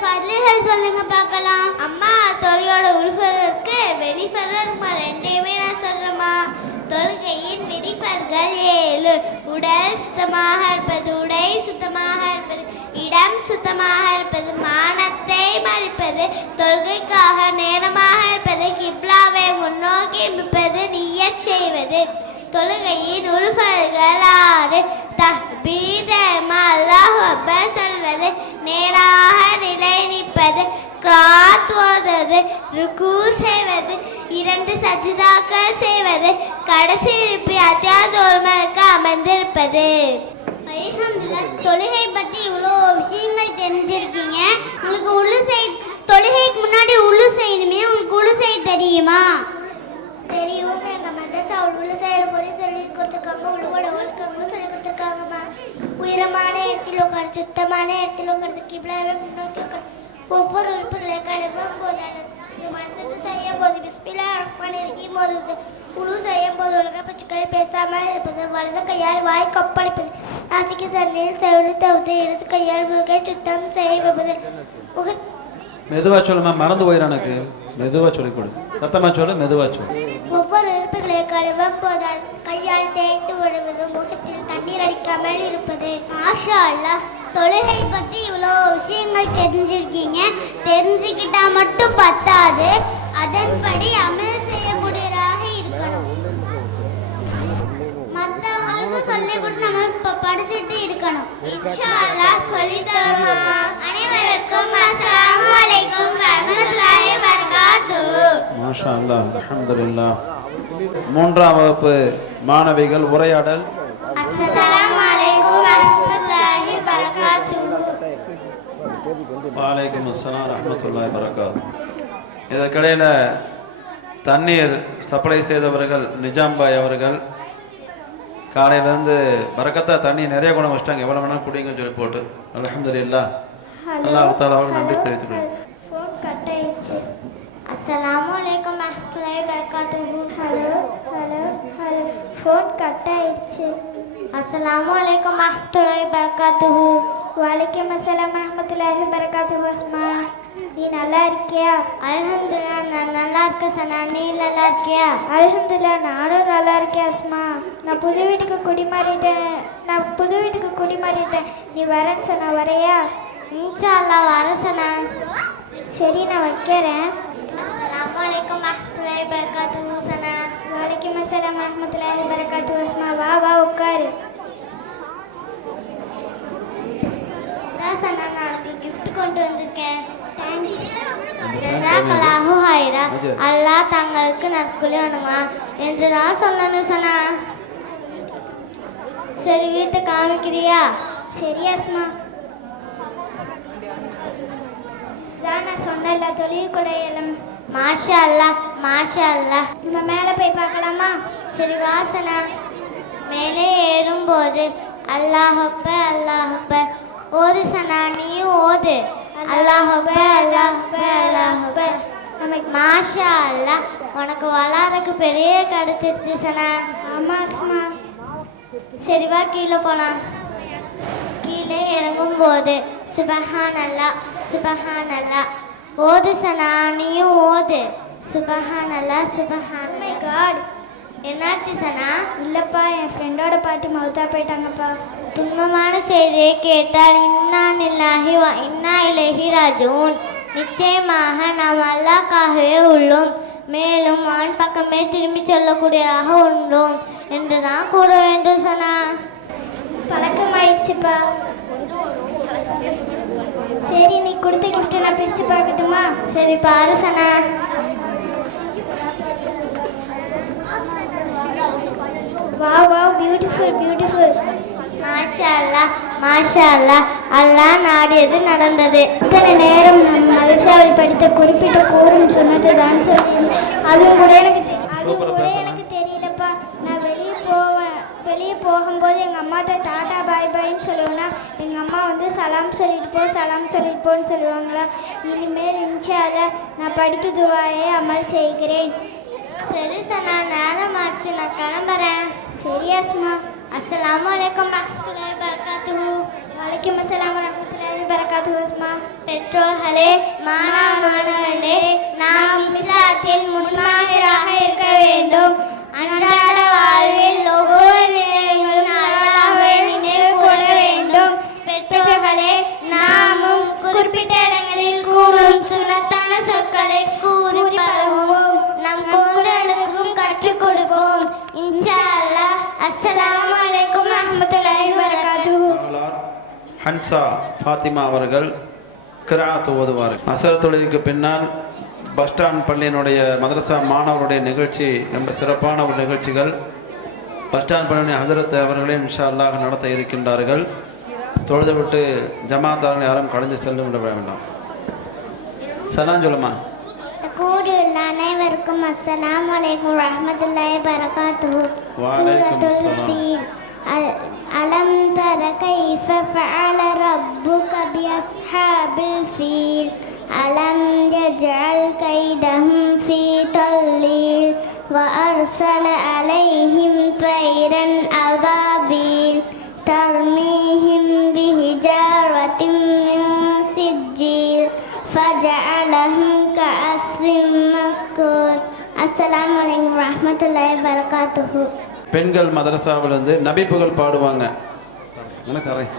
ஃபர்லிகள் சொல்லுங்க பார்க்கலாம். அம்மா, தொழுகையோட உள்ஃபருக்கு வெளிஃபருக்கு ரெண்டையுமே நான் சொல்றேம்மா. தொழுகையின் வெளிஃபர்கள் 7. உடல் சுத்தமாக இருப்பது, உடை சுத்தமாக இருப்பது, இடம் சுத்தமாக இருப்பது, மானத்தை மறைப்பது, தொழுகைக்காக நேரமாக இருப்பது, கிப்லாவை முன்னோக்கி இருப்பது, நிய்யத் செய்வது. தொழுகையின் உறுப்புகள் 6. தக்பீர், அல்லாஹு அக்பர் சொல்வது, நேராக நிலை நிற்பது, கிராத் ஓதுவது, ருக்கு செய்வது, 2 சஜ்தாக்கள் செய்வது, கடைசி இருப்பி அத்தியாதோர்மலுக்கு அமர்ந்திருப்பது. அல்ஹம்துலில்லாஹ், தொழுகை பற்றி இவ்வளோ விஷயங்கள் தெரிஞ்சிருக்கீங்க. உங்களுக்கு தொழுகைக்கு முன்னாடி உளு செய்யணுமே, உங்களுக்கு உளு செய்ய தெரியுமா? தெரியும். எங்கள் மதரசா உள்ள செய்கிற முறை சொல்லி கொடுத்துருக்காங்க. உழுவோட ஒழுக்கங்க சொல்லி கொடுத்துருக்காங்கம்மா. உயரமான இடத்தில் உட்காந்து, சுத்தமான இடத்தில் உட்காந்து, கிப்லாவை முன்னோக்கி உட்காந்து, ஒவ்வொரு உறுப்புகளை கழுவும் போது இந்த மனசுக்கு செய்யும் போது பிஸ்மில்லாஹிர் ரஹ்மானிர் ரஹீம் போது, உழு செய்யும் போது உலக பச்சுக்கள் பேசாமல் இருப்பது, வலது கையால் வாய் கொப்பளிப்பது, நாசிக்கு தண்ணீர் செவிலி தவிர்த்து, இடது கையால் முழுகை சுத்தம் செய்வது. மெதுவா சொல்லுமா, மறந்து போயிடும் எனக்கு. மெதுவா சொல்லிக் கொடு, சத்தமா சொல்லு, மெதுவா சொல்லு. ஒவ்வொரு உறுப்புகளை கழுவும் போதால் கையால் தேய்த்து விடுவது, முகத்தில் தண்ணீர் அடிக்காமல் இருப்பது. மாஷா அல்லாஹ், தொழுகை பற்றி இவ்வளோ விஷயங்கள் தெரிஞ்சிருக்கீங்க. தெரிஞ்சுக்கிட்டா மட்டும் பத்தாது, அதன்படி அமல் செய்யக்கூடியவராக இருக்கணும். மற்றவங்களுக்கு சொல்லி கொடுத்து நம்ம படிச்சுட்டு இருக்கணும். இன்ஷா அல்லாஹ் சொல்லி தரலாம். அனைவருக்கும் அஸ்ஸலாமு அலைக்கும் வரஹ்மத்துல்லாஹி வபரகாத்துஹு. மாஷா அல்லாஹ், அல்ஹம்துலில்லாஹ். 3ஆம் வகுப்பு மாணவிகள் உரையாடல். அஸ்ஸலாமு அலைக்கும் வரஹ்மத்துல்லாஹி வபரகாத்துஹு. வலைக்கும் அஸ்ஸலாம் ரஹ்மத்துல்லாஹி வபரகாத்துஹு. இதற்கிடையில் தண்ணீர் சப்ளை செய்தவர்கள் நிஜாம் பாய் அவர்கள் காலையிலேருந்து பரக்கத்தா தண்ணி நிறைய குணம் வச்சிட்டாங்க. எவ்வளோ வேணாலும் குடிங்கன்னு சொல்லி போட்டு அல்ஹம்துலில்லாஹ். அல்லாஹ் தஆலா அவர்கள் நன்றி தெரிவித்துக்கிறேன். ஃபோன் கட் ஆயிடுச்சு. அஸ்ஸலாமு அலைக்கும் வரஹ்மத்துல்லாஹி வபரகாத்துஹு. ஹலோ ஃபோன் கட் ஆயிடுச்சு. அஸ்ஸலாமு அலைக்கும் வரஹ்மத்துல்லாஹி வபரகாத்துஹு. வலைக்கம் அஸ்ஸலாம் வரஹ்மத்துல்லாஹி வபரகாத்துஹு. அஸ்மா, நீ நல்லா இருக்கியா? அல்ஹம்துலில்லாஹ், நான் நல்லா இருக்கேன் சனா. நீ நல்லா இருக்கியா? அல்ஹம்துலில்லாஹ், நானும் நல்லா இருக்கேன் அஸ்மா. நான் புது வீட்டுக்கு குடிமாறிட்டேன். நீ வரேன்னு சொன்ன, வரையா? இன்ஷா அல்லாஹ் வரேன் சனா. சரி, நான் வைக்கிறேன். அஸ்ஸலாமு அலைக்கும் வரஹ்மத்துல்லாஹி வபரகாத்துஹு சனா. வலைக்கம் அஸ்ஸலாம் வரஹ்மத்துல்லாஹி வபரகாத்துஹு. அஸ்மா, வா உட்காரு. சனா, நான் கிஃப்ட் கொண்டு வந்திருக்கேன். தேங்க்ஸ். ஜஸாக்கல்லாஹு ஹைரா. அல்லாஹ் தங்களுக்கு நற்கூலி வழங்குமா என்று நான் சொல்லணும் சனா. சரி, வீட்டை காமிக்கிறியா? சரி அஸ்மா. நான் சொன்னல தொழில் கூட எல்லாம். மாஷா அல்லாஹ், மாஷா அல்லாஹ். நம்ம மேலே போய் பார்க்கலாமா? சரி வாசனா. மேலே ஏறும்போது அல்லாஹ் அக்பர், அல்லாஹ் அக்பர் ஓது சனா. நீயும் ஓது, அல்லாஹ் அக்பர், அல்லாஹ் அக்பர், அல்லாஹ் அக்பர். மாஷா அல்லாஹ், உனக்கு வளரக்கு பெரிய கிடைச்சிருச்சு சனா. ஆமாம் அஸ்மா. சரி வா, கீழே போகலாம். கீழே இறங்கும் போது சுபஹான் அல்லாஹ், சுபஹான் அல்லாஹ் ஓது சனா. நீயும் ஓது, சுபஹான் அல்லாஹ், சுபஹான். மை காட், என்னாச்சு சனா? இல்லைப்பா, என் ஃப்ரெண்டோட பாட்டி மௌத்தா போயிட்டாங்கப்பா. துன்பமான செய்தியை கேட்டால் இன்னா லில்லாஹி வ இன்னா இலைஹி ராஜிஊன். நிச்சயமாக நாம் அல்லாஹ்க்காகவே உள்ளோம், மேலும் அவன் பக்கமே திரும்பி செல்லக்கூடியதாக உள்ளோம் என்று தான் கூற வேண்டும் சனா. பழக்கமாயிடுச்சுப்பா. சரி, நீ கொடுத்த கிஃப்ட்டை நான் பிரித்து பார்க்கட்டுமா? சரி பாரு சனா. Wow, beautiful. மாஷா அல்லாஹ், மாஷா அல்லாஹ். அல்லாஹ் நாடியது நடந்தது. இத்தனை நேரம் நான் மதரசாவில் படித்த குறிப்பிட்ட கூறும் சொன்னது தான் சொல்லி, அதுவும் கூட எனக்கு தெரியலப்பா. நான் வெளியே போகும்போது எங்கள் அம்மாட்ட டாட்டா பாய் பாய்ன்னு சொல்லுவேன்னா, எங்கள் அம்மா வந்து சலாம் சொல்லிட்டு போன்னு சொல்லுவாங்களா. இனிமேல் இன்ஷா அல்லாஹ் நான் படிக்க துவாயை அமல் செய்கிறேன். சரி சனா, நேரமாச்சு, நான் கிளம்புறேன். சரி அஸ்மா. அஸ்ஸலாமு அலைக்கும் வரஹ்மத்துல்லாஹி வபரகாத்துஹு. வலைக்கம் அஸ்ஸலாம் வரஹ்மத்துல்லாஹி வபரகாத்துஹு. அஸ்மா, பெற்றோர்கள் பெற்றோர்களே, மாணவர்களே, நாம் இஸ்லாத்தின் முன்மாதிரியாக இருக்க வேண்டும். அன்றாட வாழ்வில் ஒவ்வொரு நிலைகளும் அல்லாஹ்வை நினைவு கொள்ள வேண்டும். பெற்றோர்களே, நாமும் குறிப்பிட்ட இடங்களில் கூறும் சுன்னத்தான சொற்களை கூறி பழகுவோம். நம் குழந்தைகளுக்கும் கற்றுக் கொடுப்போம். இன்ஷா அல்லாஹ். அஸ்ஸலாமு அலைக்கும் வரஹ்மத்துல்லாஹி வபரகாத்துஹு. ஹன்சா ஃபாத்திமா அவர்கள் கிராத் ஓதுவார்கள். அசர் தொழுகைக்கு பின்னால் பஸ் ஸ்டாண்ட் பள்ளியினுடைய மதரசா மாணவருடைய நிகழ்ச்சி ரொம்ப சிறப்பான ஒரு நிகழ்ச்சிகள் பஸ் ஸ்டாண்ட் பள்ளியினுடைய ஹஜரத் அவர்களே இன்ஷா அல்லாஹ் நடத்த இருக்கின்றார்கள். தொழுது விட்டு ஜமாத்தார்கள் யாரும் கலந்து செல்ல விட வேண்டாம். சலாம் சொல்லுமா. கூடியுள்ள அனைவருக்கும் அஸ்ஸலாமு அலைக்கும் வரஹ்மத்துல்லாஹி வபரகாத்துஹு. சூரத்துல் ஃபீல். அலம் தர கைஃப ஃபஅல ரப்புக பிஅஸ்ஹாபில் ஃபீல். அலம் யஜ்அல் கைதஹும் ஃபீ தல்லீல் வஅர்ஸல அலைஹிம் த்வைரன் அபாபீல் தர்மீஹிம் பிஹிஜாரத்தின் மின் சிஜ்ஜீல் ஃபஜஅலஹும் கஅஸ்ஃபின் மக்கூல். அஸ்ஸலாமு அலைக்கும் வரஹ்மத்துல்லாஹி வபரகாத்துஹு. பெண்கள் மதரசாவிலிருந்து நபி புகழ் பாடுவாங்க. என்ன தரேன்.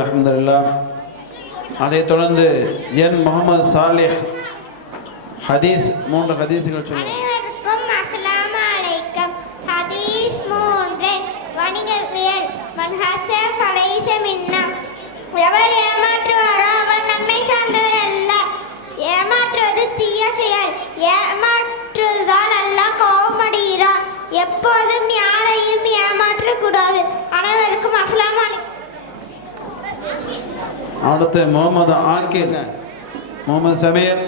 அல்ஹம்துலில்லாஹ். அதைத் தொடர்ந்து என் முகமது சாலிஹ் ஹதீஸ் 3 ஹதீஸ்கள் சொல்லுங்கள். அனைவருக்கும் அஸ்ஸலாமு அலைக்கும். ஹதீஸ் 3 வணிகவியல். மன் ஹஸஃப் அலைஸ மின்னா. எவர் ஏமாற்றுவாரோ அவர் நம்மை சார்ந்தவர் அல்ல. ஏமாற்றுவது தீய செயல். ஏமாற்றுவதால் அல்லாஹ் கோபமடைகிறான். எப்போதும் யாரையும் யாரையும் ஏமாற்றக்கூடாது. அனைவருக்கும் அஸ்ஸலாமு அலைக்கும். அடுத்து முகமது ஆக்கில், முகமது சமீர்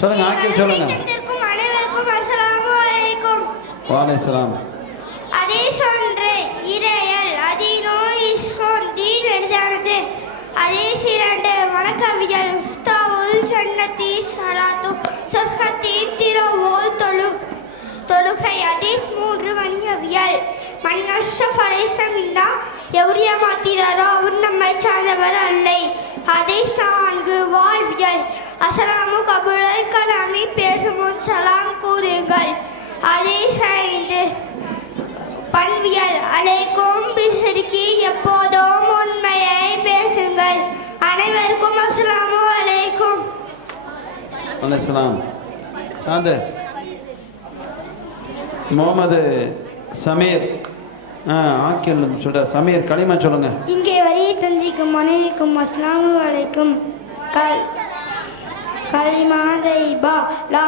சொல்லுங்க. ஆக்கில் சொல்லுங்க. அனைவருக்கும் அஸ்ஸலாமு அலைக்கும். வாலைசலாம். அதீஸ் ஒன்று இறையல் அதீனோ இஸ்ரோன் தீன் எழுதானது. அதீஸ் 2 வணக்கவியல் உஸ்தாவுல் ஜன்னதி சலாத்து சொர்க்கத்தின் திறவோல் தொழுகை. அதீஸ் 3 வணிகவியல் மன்னஷப் அலைசமின்னா எவரிய மாத்திராரோ அவர் நம்மை சார்ந்தவர் அல்லை. அதீஸ் 4 வாழ்வியல் அஸ்ஸலாமு கபுலல் கலாமி பேசும் முன் சலாம் கூறுங்கள். அதீஸ் 5 பண்பியல் அலைக்கும் பிசிறிக்கு எப்போதும் உண்மையை பேசுங்கள். அனைவருக்கும் அஸ்ஸலாமு அலைக்கும். வாலைசலாம். சாந்து முகமது சமீர் ஆக்கில் சொல்ற சமீர் களிமா சொல்லுங்க. இங்கே வரிய தந்திக்கும் அனைவருக்கும் அஸ்ஸலாமு அலைக்கும். கலிமா தைபா லா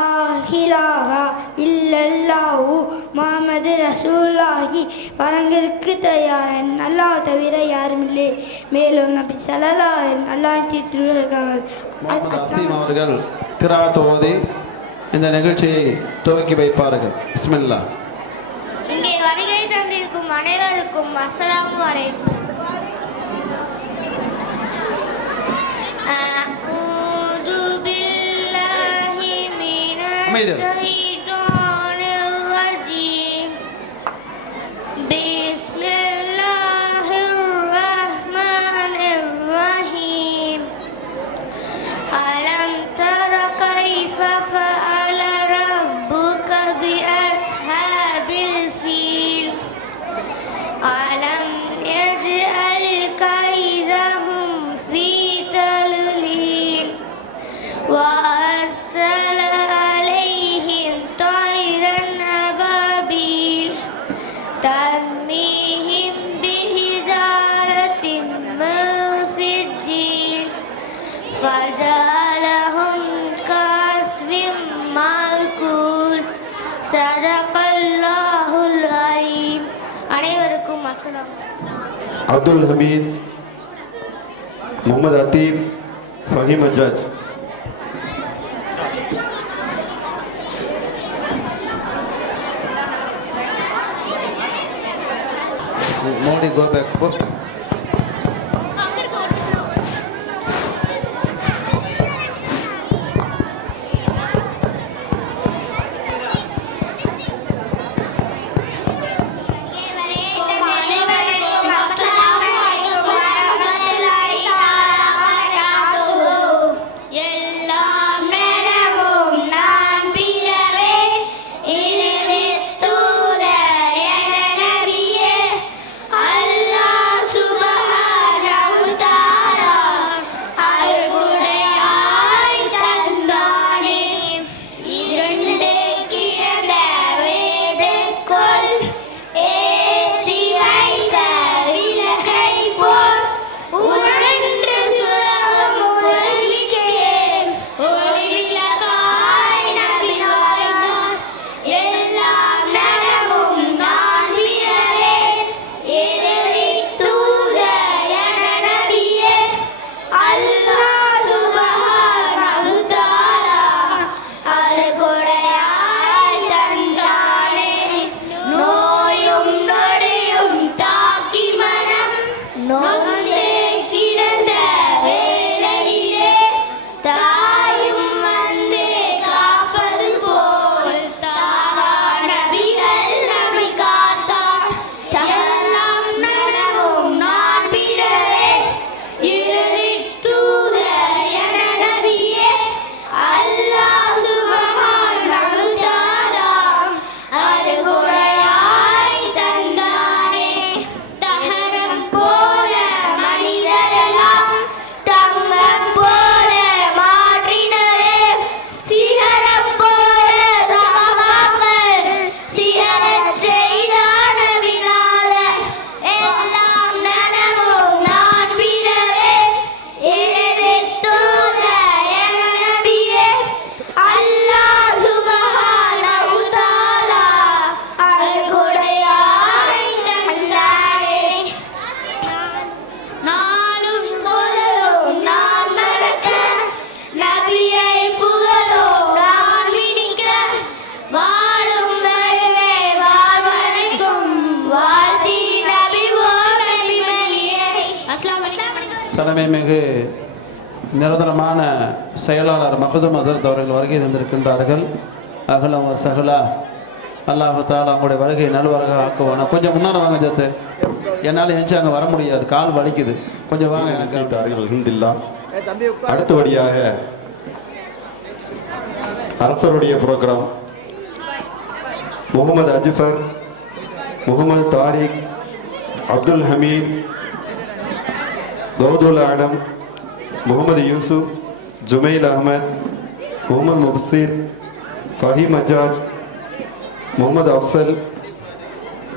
இலாஹா இல்லல்லாஹு முஹம்மது ரசூலுல்லாஹி வழங்கிற்கு தயாரன் அல்லாஹ் தவிர யாரும் இல்லை. மேலும் நபி ஸல்லல்லாஹு அலைஹி அல்லாஹ் திருத்தூதர்கள் அசீம் அவர்கள் கிராத் ஓதி இந்த நிகழ்ச்சியை துவக்கி வைப்பார்கள். பிஸ்மில்லா. இங்கே வருகை தந்திருக்கும் அனைவருக்கும் அஸ்ஸலாமு அலைக்கும். அஊது பில்லாஹி மினஷ் ஷைத்தானிர் ரஜீம். பிஸ்மில்லாஹிர் ரஹ்மானிர் ரஹீம். அலம் தர கைஃப ஃபஅல ரப்புக பிஅஸ்ஹாபில் ஃபீல். அலம் யஜ்அல் கைதஹும் ஃபீ தல்லீல். وأرسل عليهم طيرا أبابيل ترميهم بحجارة من سجيل فجعلهم كعصف مأكول. صدق الله العظيم. அனைவருக்கும் அஸ்ஸலாம். Abdul Hamid, Mohammed அத்தீப், Faheem அஜாஜ். Modi, go back. Go. அல்லாஹ் தலைமை மிகு நிரந்தரமான செயலாளர் மகதூம் ஹசரத் அவர்கள் வருகை தந்திருக்கின்றார்கள். அகலம் சகலா அல்லாஹ் தாலா அவங்களுடைய வருகை நல்வரக ஆக்குவானா. கொஞ்சம் முன்னால் வாங்க ஜத்து, என்னால் எழுந்து அங்கே வர முடியாது, கால் வலிக்குது, கொஞ்சம் வாங்க. எனக்கு அல்ஹம்துலில்லாஹ். அடுத்தபடியாக அரசருடைய புரோகிராம் முகமது அஜ்ஃபர், முகமது தாரிக், அப்துல் ஹமீத், கௌதுல் ஆடம், முகமது யூசுப், ஜுமைல் அஹமத், முகமது முப்சிர், ஃபஹீம் அஜாஜ், முகமது அஃசல்,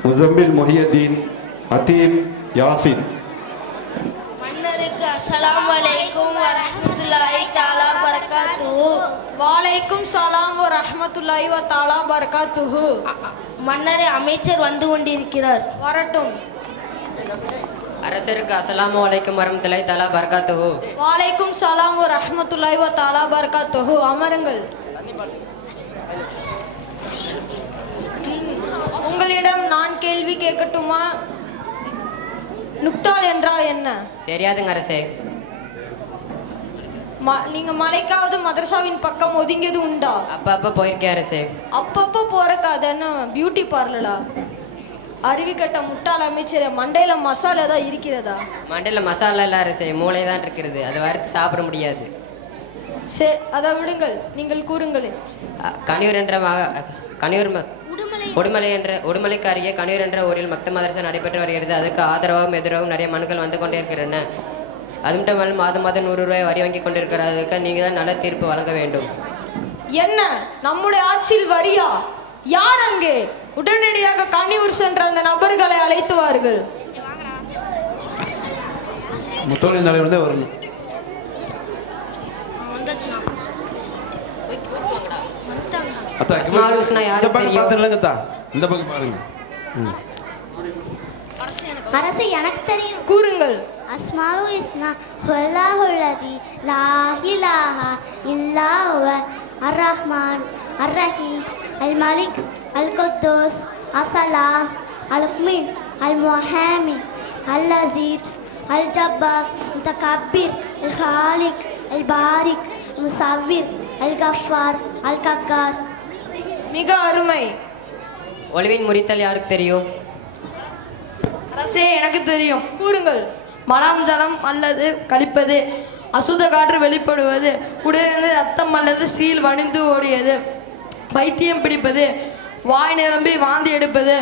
முசம்மில் முஹியத்தீன், அத்தீப், யாசின். மன்னருக்கு அஸ்ஸலாமு அலைக்கும் வரஹ்மத்துல்லாஹி தஆலா பரகாத்துஹு. வலைக்கும் ஸலாம் வரஹ்மத்துல்லாஹி வ தஆலா பரகாத்துஹு. மன்னரே, அமைச்சர் வந்து கொண்டிருக்கிறார், வரட்டும். அரசருக்கு அஸ்ஸலாமு அலைக்கும் வரஹ்மத்துல்லாஹி தஆலா பரகாத்துஹு. வலைக்கும் ஸலாம் வரஹ்மத்துல்லாஹி வ தஆலா பரகாத்துஹு. அமருங்கள். உங்களிடம் நான் கேள்வி கேட்கட்டுமா? நுக்தால் என்றால் என்ன? தெரியாதுங்க அரசே. நீங்க மலைக்காவது மதரசாவின் பக்கம் ஒதுங்கியது உண்டா? அப்பப்ப போயிருக்கேன் அரசே. அப்பப்போ போறக்கு அது என்ன பியூட்டி பார்லரா? அருவி கட்ட முட்டாள் அமைச்சர், மண்டையில மசாலா தான் இருக்கிறதா? மண்டையில் மசாலா இல்லை அரசே, மூளை தான் இருக்கிறது, அது வறுத்து சாப்பிட முடியாது. சரி, அதை விடுங்கள், நீங்கள் கூறுங்களேன். கனியூர் என்ற உடுமலைக்கு அருகே கனியூர் என்ற ஊரில் மக்த மதரசா நடைபெற்று வருகிறது. அதுக்கு ஆதரவாகவும் எதிராகவும் நிறைய மனுக்கள் வந்து கொண்டே இருக்கிறன. அது மட்டும் மாதம் மாதம் 100 ரூபாய் வரி வாங்கி கொண்டிருக்கிறார். அதுக்கு நீங்கள் தான் நல்ல தீர்ப்பு வழங்க வேண்டும். என்ன, நம்முடைய ஆட்சியில் வரியா? யார் அங்கே? உடனடியாக கனியூர் சென்ற அந்த நபர்களை அழைத்து வாருங்கள். முத்தோலின் தலைவர் வரணும். இந்த பக்கம் பாருங்க. அரசு எனக்கு தெரியும். கூறுங்கள். அஸ்மாஉ இஸ்னா ஹுல்லாஹுல்லதி லா இலாஹா இல்லா ஹுவ அர்-ரஹ்மான் அர்-ரஹீம் அல்-மலிக் அல்-குத்தூஸ் அஸ்-ஸலாம் அல்-முஃமின் அல்-முஹைமின் அல்-அஸீஸ் அல்-ஜப்பார் முத்தகப்பிர் அல்-காலிக் அல்-பாரிக் முஸவ்விர் அல்-கஃபார் அல்-கக்கார். மிக அருமை. ஒளிவின் முறித்தல் யாருக்கு தெரியும்? அரசே, எனக்கு தெரியும். கூறுங்கள். மலம் ஜலம் அல்லது கழிப்பது, அசுத்த காற்று வெளிப்படுவது, உடலிருந்து ரத்தம் அல்லது சீல் வணிந்து ஓடியது, பைத்தியம் பிடிப்பது, வாய் நிரம்பி வாந்தி எடுப்பது,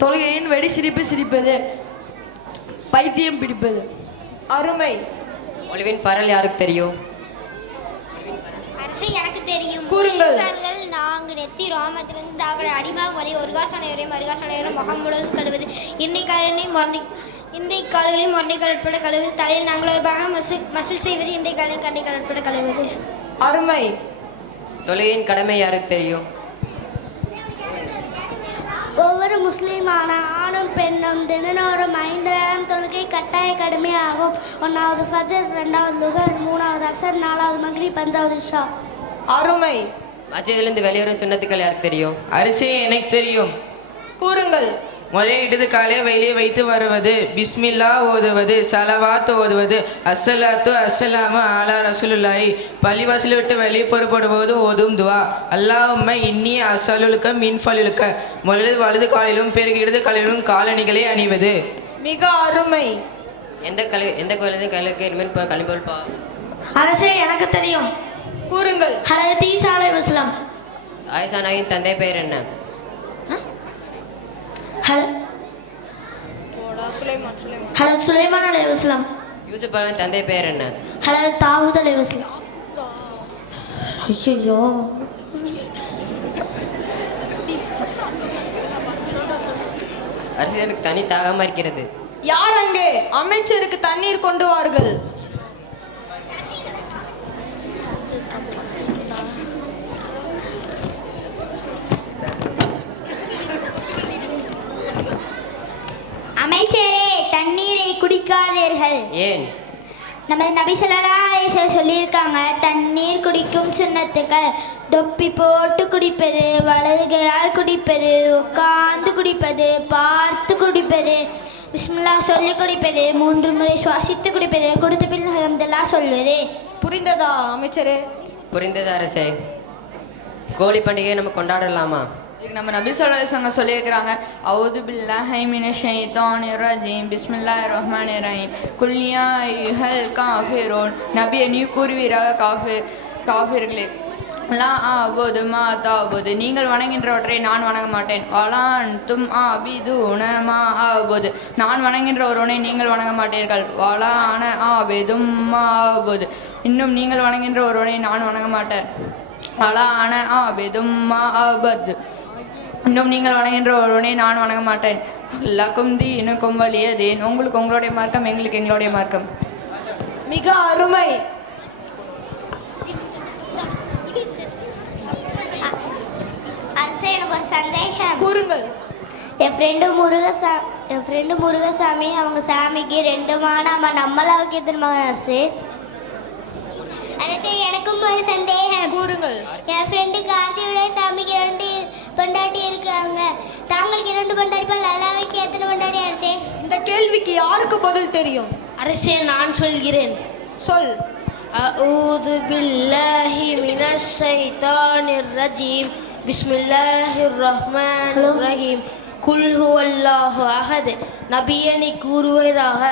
தொழுகையின் வெடி சிரிப்பு சிரிப்பது, பைத்தியம் பிடிப்பது. அருமை. ஒளிவின் பரல் யாருக்கு தெரியும்? அரசே, எனக்கு தெரியும். கூறுங்கள். நான்கு நெத்தி ரோமத்திலிருந்து தாக்கட அடிமாக வரை ஒரு காசனையரையும் மறுகாசனையரும் முகம் முழுவதும் கழுவது, இன்றைய கால்களையும் மொண்டை கலப்பட கழுவது, தலையில் நாங்கள் ஒரு பாகம் மசில் செய்வது, இன்றைய காலையும் கண்டை கலப்பட கழுவது. அருமை. தொழுகையின் கடமை யாருக்கு தெரியும்? ஒவ்வொரு முஸ்லீமான ஆணும் பெண்ணும் தினந்தோறும் 5 நேரம் தொழுகை கட்டாய கடமையாகும். 1வது ஃபஜர், 2வது லுகர், 3வது அசர், 4வது மக்ரிப், 5வது இஷா. அருமை. மஸ்ஜிதிலிருந்து வெளியேறும் சுன்னத்துக்கள் யாருக்கு தெரியும்? அரசே, எனக்கு தெரியும். கூறுங்கள். முதல் இடது காலை வெளியே வைத்து வருவது, பிஸ்மில்லா ஓதுவது, சலவாத் ஓதுவது, அஸ்ஸலாத்து அஸ்ஸலாமு அலா ரசூலுல்லாஹி. பள்ளிவாசலை விட்டு வெளியே புறப்படும்போது ஓதும் துவா, அல்லாஹும்ம இன்னி அஸ்ஸலுக்க மின் ஃபலுக்க. முதலில் வலது காலிலும் பிறகு இடது காலிலும் காலணிகளை அணிவது. மிக அருமை. எந்த கோயிலிருந்து கையிலுக்கு இனிமேல் கழிப்பல் பா? அரசே, எனக்கு தெரியும். கூறுங்கள். ஹலரத் ஈசா அலைஹிஸ்ஸலாம். ஆயிஷா நாயின் தந்தை பெயர் என்ன? ஹலரத் சுலைமான் அலைஹிஸ்ஸலாம். யூசுப் அலைஹின் தந்தை பெயர் என்ன? ஹலரத் தாவூத் அலைஹிஸ்ஸலாம். ஐயோ, அரசு எனக்கு தனி தாகமா இருக்கிறது. யார் அங்கே? அமைச்சருக்கு தண்ணீர் கொண்டு வாருங்கள். அமைச்சரே, தண்ணீரை குடிக்காதீர்கள். ஏன்? நமது நபி ஸல்லல்லாஹு அலைஹி வஸல்லம் சொல்லியிருக்காங்க, தண்ணீர் குடிக்கும் சுன்னத்துக்கள் தொப்பி போட்டு குடிப்பது, வலது கையால் குடிப்பது, உட்கார்ந்து குடிப்பது, பார்த்து குடிப்பது, பிஸ்மில்லா சொல்லி குடிப்பது, 3 முறை சுவாசித்து குடிப்பது, கொடுத்த பின் அல்ஹம்துலில்லாஹ் சொல்வது. புரிந்ததா அமைச்சரே? புரிந்தது அரசே. கோழி பண்டிகையை நம்ம கொண்டாடலாமா? இதுக்கு நம்ம நபி ஸல்லல்லாஹு அலைஹி வஸல்லம் சொல்லியிருக்கிறாங்க, அவுது பில்லாஹி மினஷ் ஷைத்தானிர் ரஜீம் பிஸ்மில்லாஹிர் ரஹ்மானிர் ரஹீம் குல் யா அய்யுஹல் காஃபிரூன். நபியே நீ கூறுவீராக காஃபிர்களே, லா அஅ்புது மா தஅ்புது, நீங்கள் வணங்குகின்றவற்றை நான் வணங்க மாட்டேன். வலா அன்தும் ஆபிதூன மா அஅ்புது, நான் வணங்குகின்ற ஒருவனை நீங்கள் வணங்க மாட்டீர்கள். வலா அன ஆபிதும் மா அஅ்புது, இன்னும் நீங்கள் வணங்குகின்ற ஒருவனை நான் வணங்க மாட்டேன். வலா அன ஆபிதும் மா அஅ்பது, இன்னும் நீங்கள் வணங்குகின்ற ஒருவனை நான் வணங்க மாட்டேன். லக்கும் தீனுக்கும் வலிய தீன், உங்களுக்கு உங்களுடைய மார்க்கம், எங்களுக்கு எங்களுடைய மார்க்கம். மிக அருமை. அரசே, எனக்கு ஒரு சந்தேகம். கூறுங்கள். என் ஃப்ரெண்டு முருகசாமி அவங்க சாமிக்கு 2 மாதம் நம்மளாவுக்கு எதிர்மகன் அரசே. அரசே, எனக்கும் ஒரு சந்தேகம். கூறுங்கள். என் ஃப்ரெண்டு கார்த்தியுடைய சாமிக்கு 2 பொண்டாட்டி இருக்காங்க. தாங்களுக்கு 2 பொண்டாட்டி அல்லாவுக்கு எத்தனை பொண்டாட்டி அரசே? இந்த கேள்விக்கு யாருக்கு பதில் தெரியும்? அரசே, நான் சொல்கிறேன். சொல். அஊது பில்லாஹி மினஷ் ஷைத்தானிர் ரஜீம் பிஸ்மில்லாஹிர் ரஹ்மானிர் ரஹீம் குல் ஹுவல்லாஹு அஹத். நபியே நீ கூறுவீராக,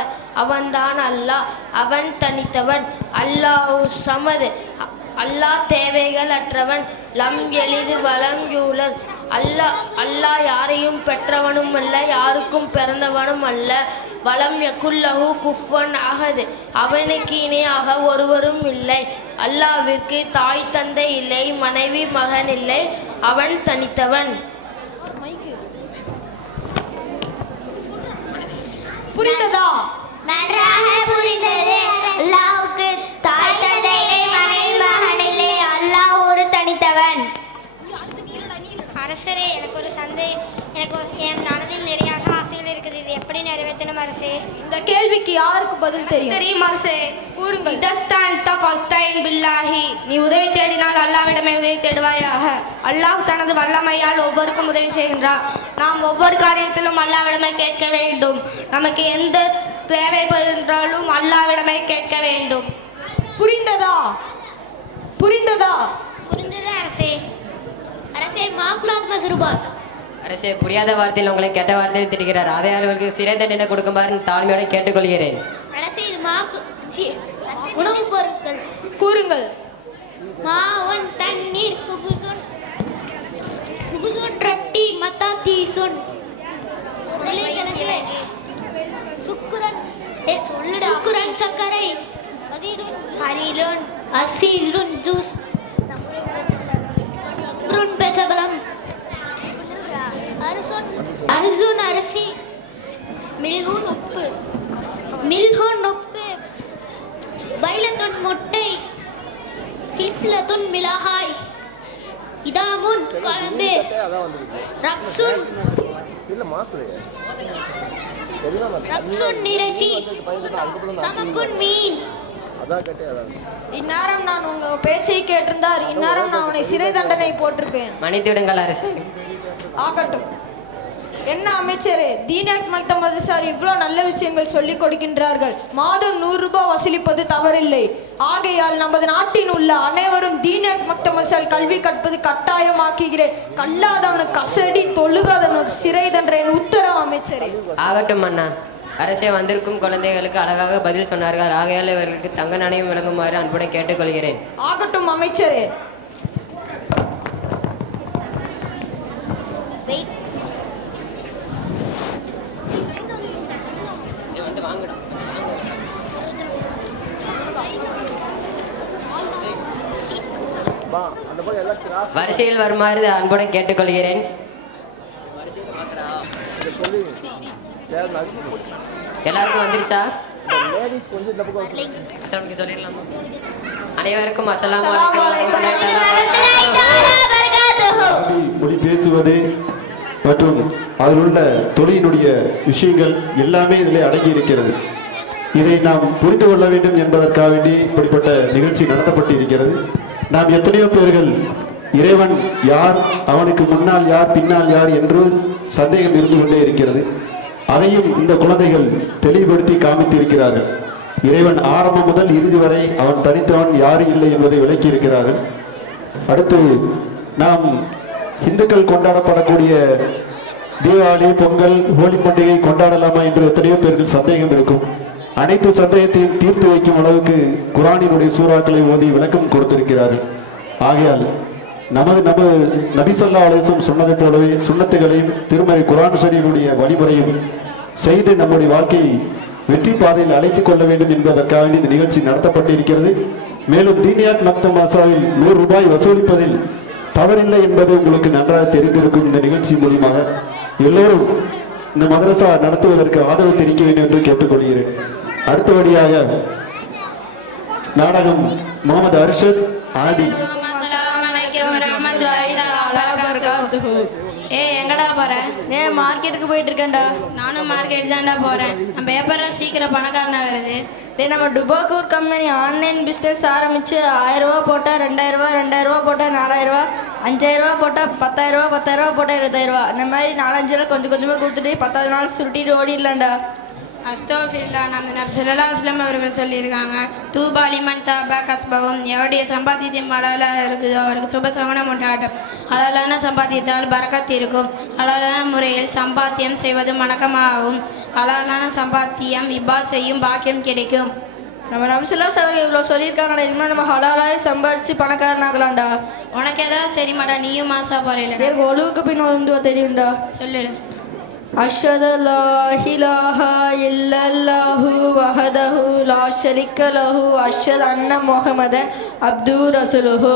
அவன்தான் அல்லாஹ், அவன் தனித்தவன், அல்லாஹு சமது, அல்லாஹ் தேவைகள் அற்றவன், லம் எளிது வலம் யூலத், அல்லாஹ் யாரையும் பெற்றவனும் அல்ல, யாருக்கும் பிறந்தவனும் அல்ல. வலம் யகுல்லஹு குஃபன் அஹத், அவனுக்கு இணையாக ஒருவரும் இல்லை. அல்லாஹ்விற்கு தாய் தந்தை இல்லை, மனைவி மகன் இல்லை, அவன் தனித்தவன். புரிந்ததா? நன்றாக புரிந்தது. அல்லாஹ்வுக்கு தாய் தந்தை இல்லை, மனைவி மகன் இல்லை, அல்லாஹ் ஒரு தனித்தவன். அரசரே, எனக்கு ஒரு என் மனதில் நிறைய ஆசைகள் இருக்குது. இது எப்படி நிறைவேற்றணும் அரசே? இந்த கேள்விக்கு யாருக்கு பதில் தெரியும்? தெரியும் அரசே. கூறுங்கள். இதஸ்தான்த ஃபஸ்தைன் பில்லாஹி, நீ உதவி தேடினால் அல்லாஹ்விடமே உதவி தேடுவாயாக. அல்லாஹ் தனது வல்லமையால் ஒவ்வொருக்கும் உதவி செய்கின்றார். நாம் ஒவ்வொரு காரியத்திலும் அல்லாஹ்விடமே கேட்க வேண்டும். நமக்கு எந்த தேவைப்படுகின்றாலும் அல்லாஹ்விடமே கேட்க வேண்டும். புரிந்ததா? புரிந்ததா? புரிந்தது அரசே. அரசே, மாகுலாத் மஸ்ருபாத். அரசே, புரியாத வார்த்தையில் உங்களை கெட்ட வார்த்தையில் திட்டுகிறார். அதை அவர்களுக்கு சிறை தண்டனை கொடுக்குமாறு தாழ்மையோடு கேட்டுக்கொள்கிறேன். அரசே, இது உணவுப் பொருட்கள். கூறுங்கள். மாவன் தண்ணீர், குபுசுன் ரொட்டி, மத்தாத்தீசுன் சுக்குரன் சர்க்கரை, ஹரிலுன் அசீருன் ஜூஸ், பெச்சபலம், அரிசுன் அரிசி, மில்ஹுன் உப்பு, பைலத்துன் முட்டை, ஃபில்ஃபிலத்துன் மிளகாய், இதாமுன் குழம்பு, ரக்சுன் இறைச்சி, சமக்குன் மீன். இந்நேரம் நான் உங்க பேச்சை கேட்டிருந்தார், இந்நேரம் நான் உன்னை சிறை தண்டனை போட்டிருப்பேன். மன்னித்துவிடுங்கள் அரசே. ஆகட்டும். என்ன அமைச்சரே, தீனக் மக்தம் மதரசார் இவ்வளோ நல்ல விஷயங்கள் சொல்லிக் கொடுக்கின்றார்கள். மாதம் 100 ரூபாய் வசூலிப்பது தவறில்லை. ஆகையால் நமது நாட்டில் உள்ள அனைவரும் தீனக் மக்தம் மதரசால் கல்வி கற்பது கட்டாயமாக்குகிறேன். கல்லாதவனுக்கு கசடி, தொழுகாதவனுக்கு சிறை தண்டனை உத்தரவு அமைச்சரே. ஆகட்டும் அண்ணா. அரசே, வந்திருக்கும் குழந்தைகளுக்கு அழகாக பதில் சொன்னார்கள். ஆகையால் இவர்களுக்கு தங்க நாணயம் வழங்குமாறு அன்புடன் கேட்டுக்கொள்கிறேன். ஆகட்டும் அமைச்சரே. வரிசையில் வருமாறு அன்புடன் கேட்டுக்கொள்கிறேன். எல்லாருக்கும் வந்துருச்சா? சொல்லிடலாமா? அனைவருக்கும் அஸ்ஸலாமு அலைக்கும். மொழி பேசுவது மற்றும் அதில் உள்ள தொழிலினுடைய விஷயங்கள் எல்லாமே இதில் அடங்கி இருக்கிறது. இதை நாம் புரிந்து கொள்ள வேண்டும் என்பதற்காக வேண்டி இப்படிப்பட்ட நிகழ்ச்சி நடத்தப்பட்டு இருக்கிறது. நாம் எத்தனையோ பேர்கள் இறைவன் யார், அவனுக்கு முன்னால் யார், பின்னால் யார் என்று சந்தேகம் இருந்து கொண்டே இருக்கிறது. அதையும் இந்த குழந்தைகள் தெளிவுபடுத்தி காமித்திருக்கிறார்கள். இறைவன் ஆரம்பம் முதல் இறுதி வரை அவன் தனித்தவன் யாரும் இல்லை என்பதை விளக்கி இருக்கிறார்கள். அடுத்து நாம் இந்துக்கள் கொண்டாடப்படக்கூடிய தீபாவளி, பொங்கல், ஹோலி பண்டிகை கொண்டாடலாமா என்று எத்தனையோ பேருக்கு சந்தேகம் இருக்கும். அனைத்து சந்தேகத்தையும் தீர்த்து வைக்கும் அளவுக்கு குர்ஆனினுடைய சூறாக்களை ஓதி விளக்கம் கொடுத்திருக்கிறார்கள். ஆகையால் நமது நபி ஸல்லல்லாஹு அலைஹி வஸல்லம் சொன்னதை போலவே சுன்னத்துகளையும் திருமறை குர்ஆன் ஷரீஃபுடைய வழிமுறையும் செய்து நம்முடைய வாழ்க்கையை வெற்றி பாதையில் அழைத்துக் கொள்ள வேண்டும் என்பதற்காக இந்த நிகழ்ச்சி நடத்தப்பட்டிருக்கிறது. மேலும் தீனியாத் மக்தப் மதரசாவில் 100 ரூபாய் வசூலிப்பதில் தவறில்லை என்பது உங்களுக்கு நன்றாக தெரிந்திருக்கும். இந்த நிகழ்ச்சி மூலமாக எல்லோரும் இந்த மதரசா நடத்துவதற்கு ஆதரவு தெரிவிக்க வேண்டும் என்று கேட்டுக்கொள்கிறேன். அடுத்தபடியாக நாடகம் முகமது அர்ஷத் ஆதி. எங்கடா போற? மார்க்கெட்டுக்கு போயிட்டு இருக்கேன்டா. நானும் மார்க்கெட் தான்டா போறேன். நம்ம பேப்பர்ல சீக்கிரம் பணக்காரனாகிறது. நம்ம டுபாக்கூர் கம்பெனி ஆன்லைன் பிஸ்னஸ் ஆரம்பிச்சு 1000 ரூபா போட்டா 2000 ரூபா, 2000 ரூபா போட்டா 4000 ரூபா, 5000 ரூபா போட்டா 10000 ரூபா, 10000 ரூபா போட்டா 20000 ரூபா. இந்த மாதிரி 4-5 கொஞ்சம் கொஞ்சமாக கொடுத்துட்டு 10வது நாள் சுருட்டிட்டு ஓடிடலாம்டா. அஸ்தோஃபில்லா, நம்ம நபி ஸல்லல்லாஹு அலைஹி வஸல்லம் அவர்கள் சொல்லியிருக்காங்க, தூபா லிமன் தபா கஸ்பஹும், எவருடைய சம்பாத்தியம் ஹலாலாக இருக்குதோ அவருக்கு சுபசகுனம் உண்டாட்டும். ஹலாலான சம்பாத்தியத்தால் பரக்கத் இருக்கும். ஹலாலான முறையில் சம்பாத்தியம் செய்வது வணக்கமாகும். ஹலாலான சம்பாத்தியம் இபாத் செய்யும் பாக்கியம் கிடைக்கும். நம்ம நபி ஸல்லல்லாஹு அவர்கள் இவ்வளோ சொல்லியிருக்காங்கடா. இனிமேல் நம்ம ஹலாலாக சம்பாதிச்சு பணக்காரனாகலாம்டா. உனக்கு ஏதாவது தெரியுமாடா? நீயும் மாசா போறீங்களா? எனக்கு ஒழுவுக்கு பின் ஒன்று தெரியும்டா. சொல்லிடு. அஷ்ஹது லா இலாஹா இல்லல்லாஹு வஹதஹு லா ஷரீக்க லஹு அஷ்ஹது அன்ன முஹம்மதன் அப்துஹு ரசூலுஹு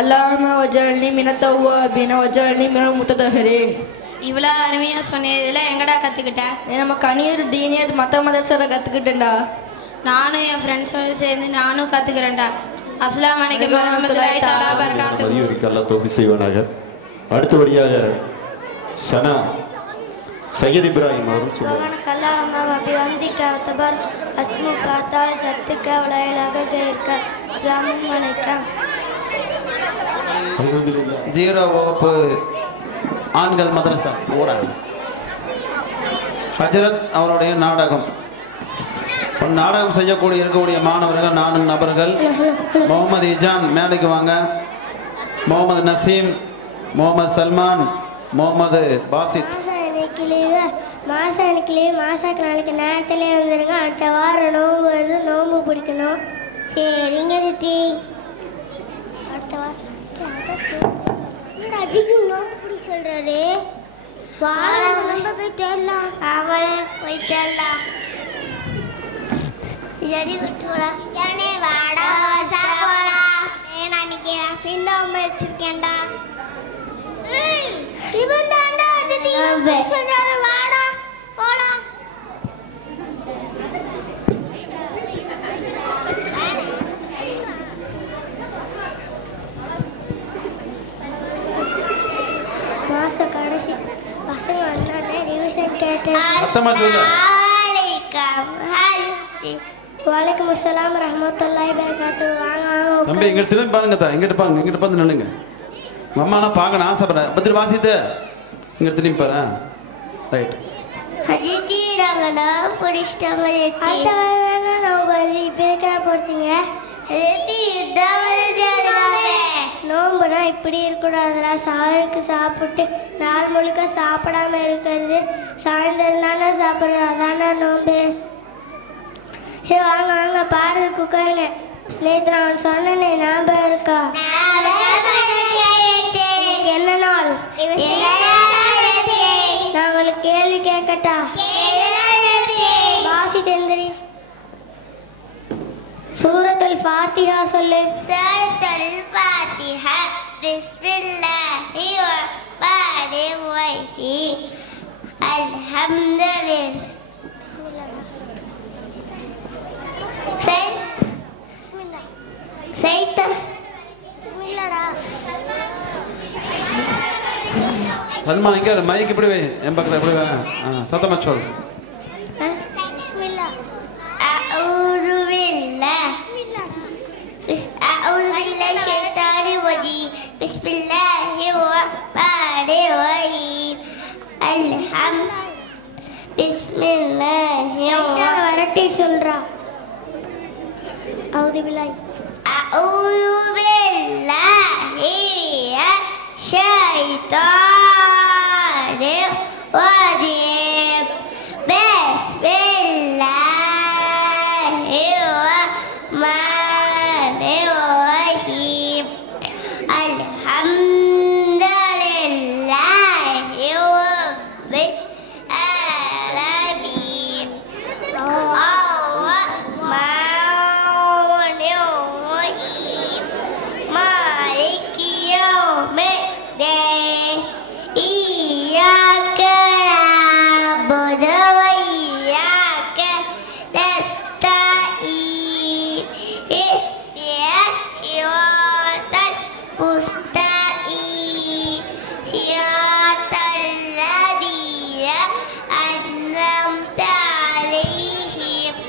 அல்லாஹும்ம வஜ்அல்னி மினத் தவ்வாபீன வஜ்அல்னி மினல் முத்ததஹிரீன். இவ்வளோ அருமையாக சொன்னதில் எங்கடா கற்றுக்கிட்ட? நம்ம கனியூர் தீனியத் மத்த மதரசாவில் கற்றுக்கிட்டேன்டா. நானும் என் ஃப்ரெண்ட்ஸோடு சேர்ந்து நானும் கற்றுக்கிறேன்டா. அஸ்ஸலாமு அலைக்கும் வரஹ்மத்துல்லாஹி தஆலா வபரகாத்துஹு. அல்லாஹ் தௌஃபீக் செய்வானாக. அடுத்தபடியாக சனா சையத் இப்ராஹிம் அவர்கள் சொல்லுவாங்க. ஜீரோ வகுப்பு ஆண்கள் மதரசா ஹஜரத் அவருடைய நாடகம். நாடகம் செய்யக்கூடிய இருக்கக்கூடிய மாணவர்கள் 4 நபர்கள். முகமது இஜான் மேடைக்கு வாங்க. முகமது நசீம், முகமது சல்மான், முகமது பாசித். மாசாக்கு நாளைக்கு நேரத்திலே வந்துருங்க. அடுத்த வாரம் நோம்பு வருது, நோம்பு பிடிக்கணும். சரிங்க தித்தி. அடுத்த வாரம் அஜிக்கு நோம்பு பிடி சொல்றாரு. வாரம் நம்ம போய் தேடலாம். அவளை போய் தேடலாம். ஜடி குட்டுவா ஜானே வாடா சாப்பாடா. நான் இன்னைக்கு பின்னோம்பு வச்சிருக்கேன்டா. இவன் தாண்டா அஜிக்கு சொல்றாரு. வாடா போலாம். மாச கடைசி பசங்க வந்தானே ரிவிஷன் கேட்டேன். வலைக்கம் அஸ்ஸலாம் ரஹ்மத்துல்லாஹி பரகாத்துஹு. வாங்க வாங்க தம்பி, இங்கிட்டு திரும்பி பாருங்க. இங்கிட்டு பாருங்க, இங்கிட்டு பார்த்து நில்லுங்க. உங்கள் அம்மானா பார்க்கணும் ஆசைப்படுறேன். பத்திரி வாசித்து இங்கிட்டு திரும்பி பாரு. ரைட். அஜித்தி நாங்கண்ணா பிடிச்சிட்டாங்க. அடுத்த வாரம் நான் வரி பேக்கா போச்சுங்க. நோம்புனா இப்படி இருக்கக்கூடாதுடா. சாருக்கு சாப்பிட்டு நாள் முழுக்க சாப்பிடாம இருக்கிறது. சாயந்தரம் தானே சாப்பிட்றது, அதானே நோம்பு. சரி வாங்க வாங்க பாடுறதுக்கு உட்காருங்க. நேற்று நான் சொன்னேனே ஞாபகம் இருக்கா? என்ன நாள்? நான் உங்களுக்கு கேள்வி கேட்கட்டா? வாசி தெந்திரி. சூரத்துல் ஃபாத்திஹா சொல்லு. சூரத்துல் ஃபாத்திஹா. பிஸ்மில்லாஹி வபரகாத்துஹு. அல்ஹம்துலில்லாஹ். சல்மான் இங்கே மைக் இப்படி வை, என் பக்கத்தில் எப்படி வை. சத்தமாக சொல். பிஸ்மில்லாஹிர் வரட்டி சொல்றா. அவுது பில்லாஹி அஊது பில்லாஹி ஷைத்தானிர் ரஜீம். பிஸ்மில்லாஹிர் ரஹ்மானிர் ரஹீம். அல்ஹம்துலில்லாஹி ரப்பில் ஆலமீன். மாலிகி யௌமிddin. இய்யாக நஅபுது வ இய்யாக நஸ்தஈன். இஹ்தினஸ் ஸிராத்தல் முஸ்தகீம். ஸிராத்தல் லதீன அன்அம்த அலைஹிம்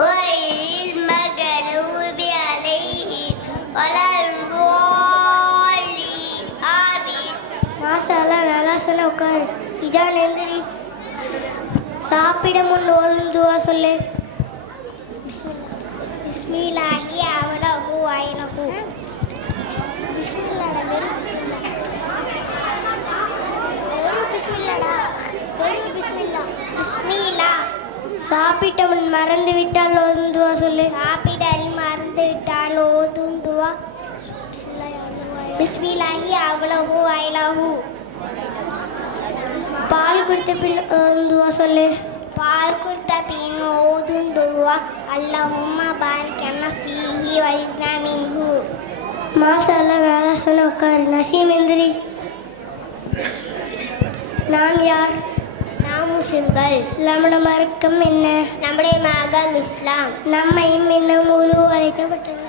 غير المغضوب عليهم ولا الضالين. آمين. மாஷால்லா நல்லா சொல்ல உட்காரு. இதான் எந்திரி. சாப்பிட முன் ஓதும் துவா சொல்லு. பிஸ்மில்லாஹி அவ்லஹு வைலஹு. பிஸ்மில்லாடா வெறும் பிஸ்மில்லா. வெறும் பிஸ்மில்லாடா. வெறும் பிஸ்மில்லா. பிஸ்மில்லா. சாப்பிட்ட முன் மறந்து விட்டால் ஓதும் துவா சொல்லு. சாப்பிடல் மறந்து விட்டால் ஓதும் துவா. பிஸ்மில்லாஹி அவ்லஹு வைலஹு. பால் குடித்த பின் ஓதும் துவா சொல்லு. பால் குடித்த பின் ஓதும் துவா அல்லாஹும்ம பாரிக் லனா ஃபீஹி வ ரிஸ்னா மின்ஹு. மாஷால்லா நல்லா சொல்ல உட்காரு. நசீம் எந்திரி. நாம் யார்? நாம் முஸ்லிம்கள். நம்முடைய மார்க்கம் என்ன? நம்முடைய மதம் இஸ்லாம். நம்மையும் இன்னும் முழு உலகத்தையும் பொறுத்தவன்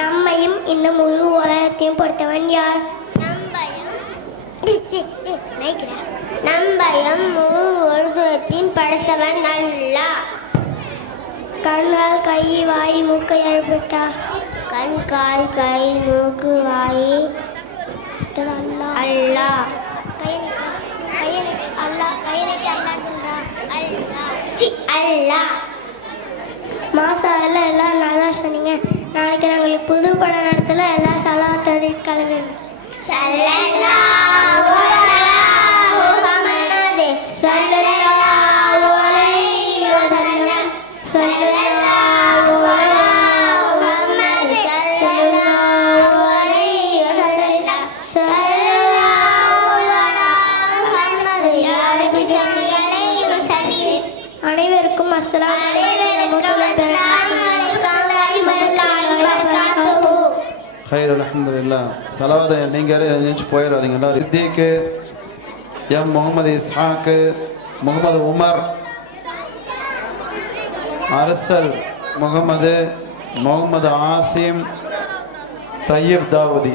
நம்மையும் இன்னும் முழு உலகத்தையும் பொறுத்தவன் யார்? நம்பயம் முழு உலகத்தையும் படைத்தவன் அல்லாஹ். கண்கால் கை வாய் மூக்கை எழுப்பிட்டா. கண் கால் கை மூக்கு வாய் அல்லாஹ். அல்லாஹ். மாசால எல்லாம் நல்லா சொன்னீங்க. நாளைக்கு நாங்கள் புது பட நடத்தல எல்லாம் சலாத்ததி கலந்து. ஸல்லல்லாஹு முஹம்மது ஸல்லல்லாஹு அலைஹி வஸல்லம். ஸல்லல்லாஹு முஹம்மது ஸல்லல்லாஹு அலைஹி வஸல்லம். ஸல்லல்லாஹு முஹம்மது யா ரப்பி ஸல்லி அலைஹி வஸல்லம். அனைவருக்கும் அஸ்ஸலாமு ஹைர் அல்ஹம்துலில்லா. சலவாத நீங்கள் எழுந்துச்சு போயிடாதீங்க எல்லாரும். சித்திக்கு எம் முகமது இஸ்ஹாக்கு, முகமது உமர், அரசல் முகமது, முகமது ஆசிம், தையப் தாவூதி.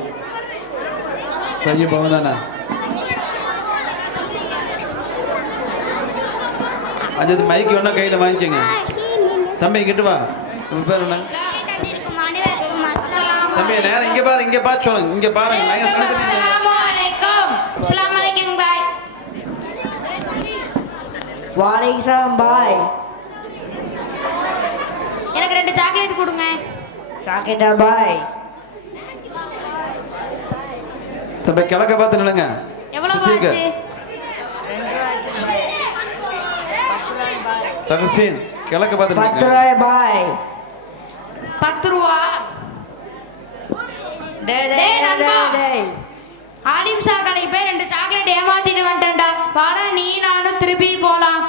தையப் அவதானே? அது மைக்கு ஒன்றா கையில் வாங்கிக்கோங்க. தம்பி கிட்ட வா. உங்க பேர் என்ன தம்பி? நேரம் இங்கே பாரு, இங்கே பார்த்து சொல்லுங்க. இங்கே பாருங்க. அஸ்ஸலாமு அலைக்கும் பாய். வாலைக்கம் பாய். எனக்கு 2 சாக்லேட் கொடுங்க. சாக்கெட்டா பாய். தம்பி கிழக்க பார்த்து நில்லுங்க. எவ்வளவு சித்திக்கு ஆச்சு? தகசீன் கிழக்க பார்த்து 10 நில்லுங்க. ரூபாய் பாய். 10 ரூபா. டேய் நண்பா. ஆலிம் ஷா கடைக்கு போய் 2 சாக்லேட் ஏமாத்திட்டு வந்துட்டேன்டா. வாடா நீ நானும் திருப்பி போலாம்.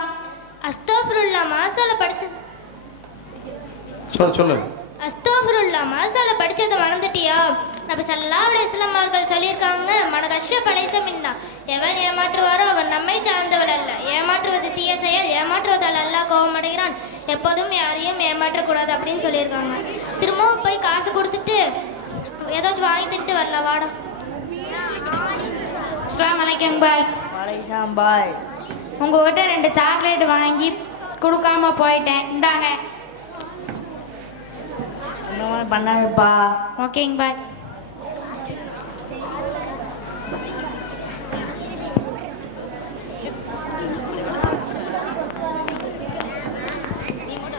அஸ்தோஃபிருல்லா மாசால படிச்சது. சொல்லு. அஸ்தோஃபிருல்லா மாசால படிச்சதை மறந்துட்டியா? நபி ஸல்லல்லாஹு அலைஹி வஸல்லம் அவர்கள் சொல்லியிருக்காங்க, மனகஷ்ய பலைச மின்னா. எவர் ஏமாற்றுவாரோ அவன் நம்மை சார்ந்தவள் அல்ல. ஏமாற்றுவது தீய செயல். ஏமாற்றுவதால் அல்லாஹ் கோபமடைகிறான். எப்போதும் யாரையும் ஏமாற்றக்கூடாது அப்படின்னு சொல்லியிருக்காங்க. திரும்பவும் போய் காசு கொடுத்துட்டு ஏதாச்சும் வாங்கி திட்டு வரல. வாடா. அஸ்ஸலாமு அலைக்கும் பாய். வாலைக்கம் பாய். உங்ககிட்ட 2 சாக்லேட் வாங்கி கொடுக்காம போயிட்டேன். இந்தாங்க. இன்னும் பண்ணாதுப்பா. ஓகேங்க பாய்.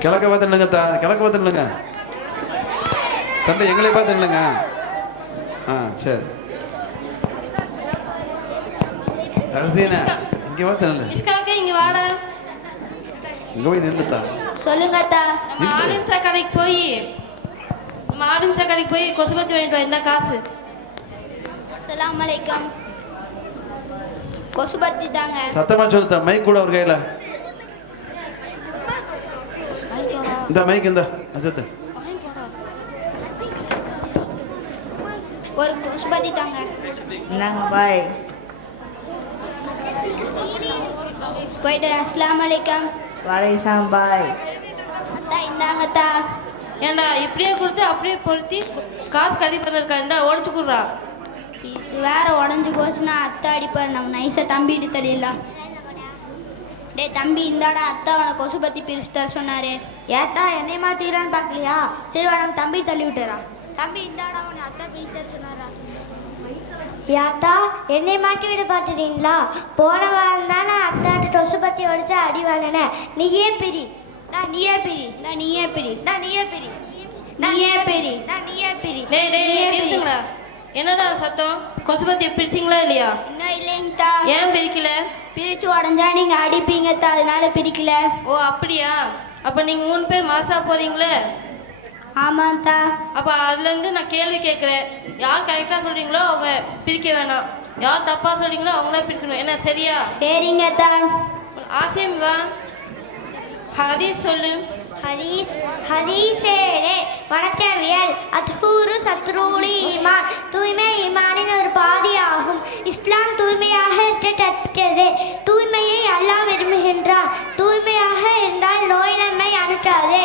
கிழக்க பார்த்து நில்லுங்க கிழக்க பார்த்து நில்லுங்க. தம்பி எங்களை பார்த்து நில்லுங்க. சரி. தகசீனா இங்கே பார்த்து நில்லு. இஸ்காக்கே இங்க வாடா. இங்கே போய் நில்லுத்தா. சொல்லுங்க அத்தா. நம்ம ஆலிம்சா கடைக்கு போய் கொசுபத்தி வாங்கிட்டு வா. இந்த காசு. அஸ்ஸலாமு அலைக்கும். கொசுபத்தி தாங்க. சத்தமா சொல்லுத்தா. மைக் கூட ஒரு கையில. இந்த மைக் இந்த அஜத். ஒரு கொசுபத்தி தாங்க. இந்தாங்க பாய். போயிட்டு அஸ்ஸலாமு அலைக்கும். வலைக்கம் பாய். அத்தா இந்தாங்க அத்தா. ஏண்டா இப்படியே கொடுத்து அப்படியே பொருத்தி காசு கதி பண்ணிருக்கா. இந்த உடச்சு கொடுறா. இது வேற உடஞ்சு போச்சுன்னா அத்தா அடிப்பார். நம்ம நைஸா தம்பி இட்டு தள்ளிடலாம். டே தம்பி இந்தாடா, அத்தா உன கொசு பத்தி பிரிச்சு தர சொன்னாரு. ஏத்தா என்னை மாத்திக்கிறான்னு பார்க்கலையா? சரி வா நம்ம தம்பி தள்ளி விட்டுறான். தம்பி இந்தாடா உன அத்தா பிரிச்சு தர சொன்னாரா? யாத்தா என்னை மாட்டி விட பார்த்துட்டீங்களா? போன வாரம் தானே அத்தாட்ட டொசு பற்றி உடச்சா அடி வாங்கினேன். நீயே பிரி. நீயே பிரி. நீயே பிரி. நீயே பிரி. நீயே பிரி. நீயே பிரி. நிறுத்துங்களா? என்னடா சத்தம்? கொசுபத்தியை பிரிச்சிங்களா இல்லையா? இன்னும் இல்லைங்கத்தா. ஏன் பிரிக்கல? பிரிச்சு உடஞ்சா நீங்க அடிப்பீங்கத்தா, அதனால பிரிக்கல. ஓ அப்படியா? அப்ப நீங்க 3 பேர் மாசா போறீங்களே? ஆமாத்தா. அப்ப அதுல இருந்து நான் கேள்வி கேட்கிறேன். யார் கரெக்டா சொல்றீங்களோ அவங்க பிரிக்க வேணாம். யார் தப்பா சொல்றீங்களோ அவங்க தான் பிரிக்கணும். என்ன சரியா? சரிங்கத்தா. ஆசிம் வா. ஹதீஸ் சொல்லு. ஹதீஸேலே வணக்கவியல் அத்ஹூரு சத்ரூலி ஈமான். தூய்மை ஈமானின் ஒரு பாதியாகும். இஸ்லாம் தூய்மையாக இருக்கிறது. தூய்மையை அல்லாஹ் விரும்புகின்றார். தூய்மையாக இருந்தால் நோய் நன்மை அணுக்காது.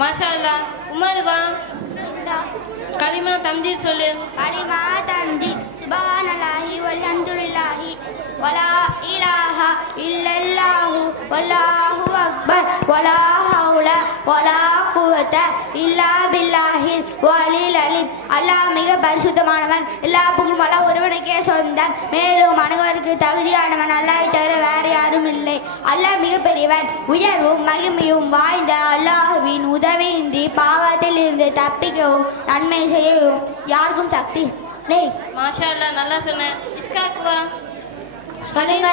மாஷா அல்லாஹ். உமர் வா. கலிமா தம்ஜீத் சொல்லு. கலிமா தம்ஜீத் சுப்ஹானல்லாஹி வல்ஹம்துலில்லாஹி வலா இலாஹா இல்லல்லாஹு வல்லாஹு அக்பர் வலா ஹவுல வலா குவத இல்லா பில்லாஹில் வலில் அலீம். அல்லாஹ் மிக பரிசுத்தமானவன். எல்லா புகழும் அல்லாஹ் ஒருவனுக்கே சொந்தம். மேலும் அனைவருக்கு தகுதியானவன். அல்லாஹ்வை தவிர வேறு யாரும் இல்லை. அல்லாஹ் மிக பெரியவன். உயர்வும் மகிமையும் வாய்ந்த அல்லாஹ்வின் உதவியின்றி பாவத்தில் இருந்து தப்பிக்கவும் நன்மை செய்யவும் யாருக்கும் சக்தி இல்லை. மாஷா அல்லாஹ் நல்லா சொன்னேன். இஸ்காக்கு வா. சொல்லுங்க.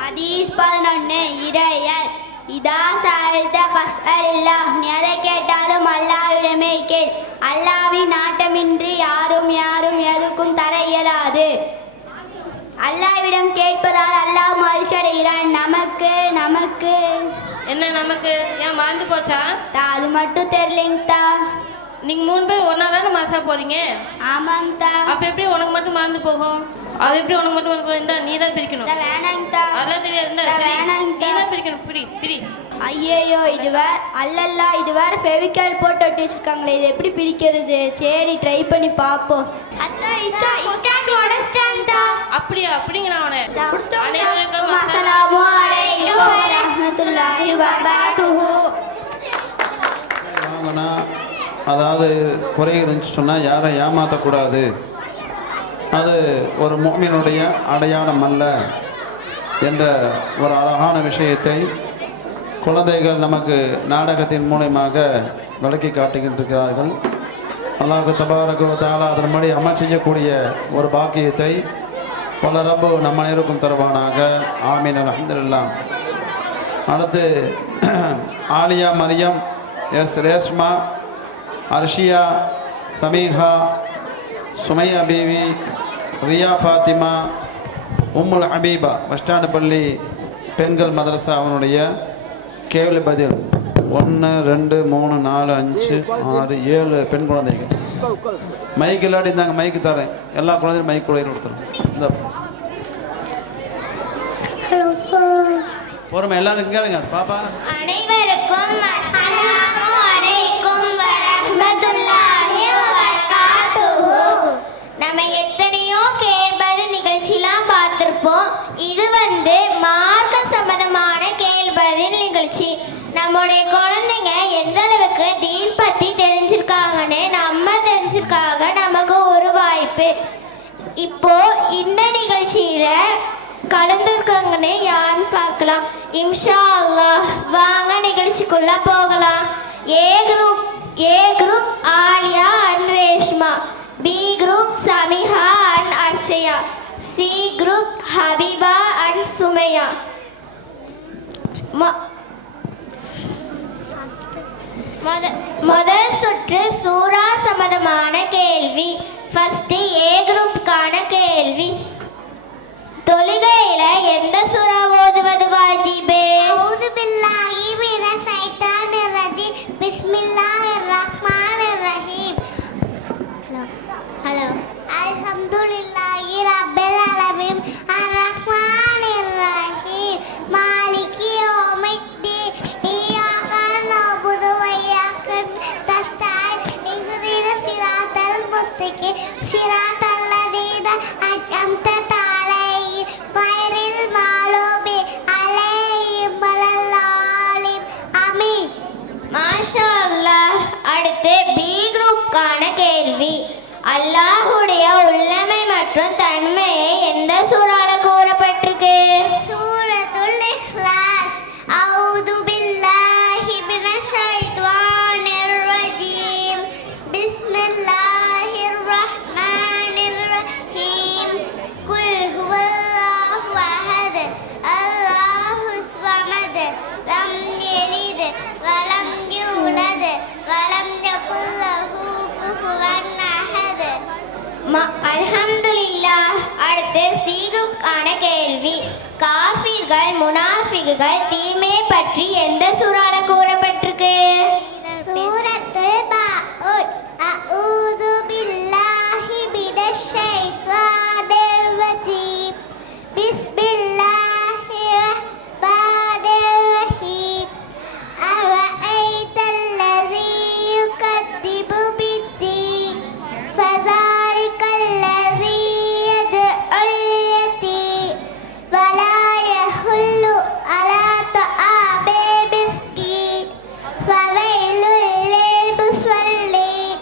ஹதீஸ் 11 இறையல். இதா சால்த ஃபஸ்அலில்லாஹ். நீ எதை கேட்டாலும் அல்லாஹ்விடமே கேள். அல்லாஹ்வின் நாட்டமின்றி யாரும் எதுக்கும் தர இயலாது. அல்லாஹ்விடம் கேட்பதால் அல்லாஹ் மகிழ்ச்சி அடைகிறான். நமக்கு என்ன நமக்கு? ஏன் மறந்து போச்சா? அது மட்டும் தெரியலைங்கத்தா. நீங்க 3 பேர் ஒன்னா தானே மாசா போறீங்க? ஆமாங்கத்தா. அப்ப எப்படி உனக்கு மட்டும் மறந்து போகும்? அது எப்படி உனக்கு மட்டும் மறந்து போகும்? நீ தான் பிரிக்கணும். வேணாங்கத்தா. அதெல்லாம் தெரியாது. நீ தான் பிரிக்கணும். பிரி. ஐயோ இது வேற ஃபெவிகால் போட்டு ஒட்டி வச்சிருக்காங்களே, இது எப்படி பிரிக்கிறது? சரி ட்ரை பண்ணி பாப்போம். அப்படியா? அப்படிங்க நான் அவனை. அனைவருக்கும் அஸ்ஸலாமு அலைக்கும் வ ரஹ்மத்துல்லாஹி வ பரகாத்துஹு. வாங்கினா அதாவது குறை இருந்துச்சு சொன்னால் யாரை ஏமாற்றக்கூடாது. அது ஒரு முஃமினுடைய அடையாளம் அல்ல என்ற ஒரு அழகான விஷயத்தை குழந்தைகள் நமக்கு நாடகத்தின் மூலமாக விளக்கி காட்டுகின்றிருக்கிறார்கள். அல்லாஹ் தபாரக வ தஆலா அதன்படி அமல் செய்யக்கூடிய ஒரு பாக்கியத்தை பல ரப்பு நம்ம அனைவருக்கும் தருவானாக. ஆமீன். அல்ஹம்துலில்லாஹ். அடுத்து ஆலியா மரியம், எஸ் ரேஷ்மா, அர்ஷியா, சமீஹா, சுமையா பீவி, ரியா ஃபாத்திமா, உம்முல் ஹபீபா பஸ் ஸ்டாண்டு பள்ளி பெண்கள் மதரசா அவனுடைய கேள்வி பதில் 1 2 3 4 5 6 7 பெண் குழந்தைகள். மைக் இல்லாட்டி இருந்தாங்க. மைக்கு தரேன். எல்லா குழந்தையும் மைக் கூட கொடுத்துருவோம். இந்த பொறுமை எல்லாரும் கேளுங்க. பாப்பா அனைவருக்கும் அஸ்ஸலாமு அலைக்கும் வ ரஹ்மத்துல்லாஹி வ பரகாத்துஹு. நம்ம எத்தனையோ கேள்வி நிகழ்ச்சிலாம் பார்த்துருப்போம். இது மார்க்க சம்பந்தமான கேள்வி நிகழ்ச்சி. நம்முடைய குழந்தைங்க எந்த அளவுக்கு தீன் பற்றி தெரிஞ்சிருக்காங்கன்னு நம்ம தெரிஞ்சிருக்காங்க. நமக்கு ஒரு வாய்ப்பு. இப்போ இந்த நிகழ்ச்சியில கலந்துருக்காங்கன்னு யாருன்னு பார்க்க பார்க்கலாம் இன்ஷா அல்லாஹ். வாங்க நிகழ்ச்சிக்குள்ள போகலாம். A group Aaliya and Reshma, B group Samiha and Arshaya, C group Habeeba and Sumaiya. முதல் சுற்று சூரா சம்பந்தமான கேள்வி. ஃபர்ஸ்ட் ஏ குரூப்கான கேள்வி. தொழுகையில எந்த சூரா ஓதுவது வாஜிபே? அஊது பில்லாஹி மினஷ் ஷைத்தானிர் ரஜீம். பிஸ்மில்லாஹிர் ரஹ்மானிர் ரஹீம். ஹலோ. அல்ஹம்துலில்லாஹி ரப்பில் ஆலமீன் அர் ரஹ்மானிர் ரஹீம் மாலிகி யௌமிddin இய்யாக நஅபுது வ இய்யாக நஸ்தஈன் இஹ்தின ஸிராத்தல் முஸ்தகீம் ஸிராத்தல் லதீன அன்அம்த அலைஹிம் கைரில் மக்லூபி அலைஹிம் வலல்லாலிம். ஆமீன். மாஷா அல்லாஹ். அடுத்து பி குரூப்கான கேள்வி. அல்லாஹ்வுடைய உள்ளமை மற்றும் தன்மையை எந்த சூறால கூறப்பட்டிருக்கு? சூரத்துல் இக்லாஸ். அஊது பில்லாஹி மினஷ் ஷைத்தானிர் ரஜீம். பிஸ்மில்லாஹிர் ரஹ்மானிர் ரஹீம். குல் ஹுவல்லாஹு அஹத் அல்லாஹுஸ் ஸமத் லம் யலித் வலம் யூலத் வலம் யகுல் லஹு குஃபுவன் அஹத். அல்ஹம்துலில்லாஹ். அடுத்து சி குரூப்கான கேள்வி. காஃபிர்கள் முனாஃபிக்குகள் தீமை பற்றி எந்த சூறால கூறப்பட்டிருக்கு? சூரத்துல் பௌத். அஊது பில்லாஹி மினஷ் ஷைத்தானிர் ரஜீம். பிஸ்மில்லாஹிர் ரஹ்மானிர் ரஹீம். அரஅய்தல்லதீ யுகத்திபு பித்தீன் ஃபஸாலிகல்லதீ யதுல் யதீம் வலா யஹுல்லு அலா தஆமில் மிஸ்கீன் ஃபவைலுல் லில் முஸல்லீன்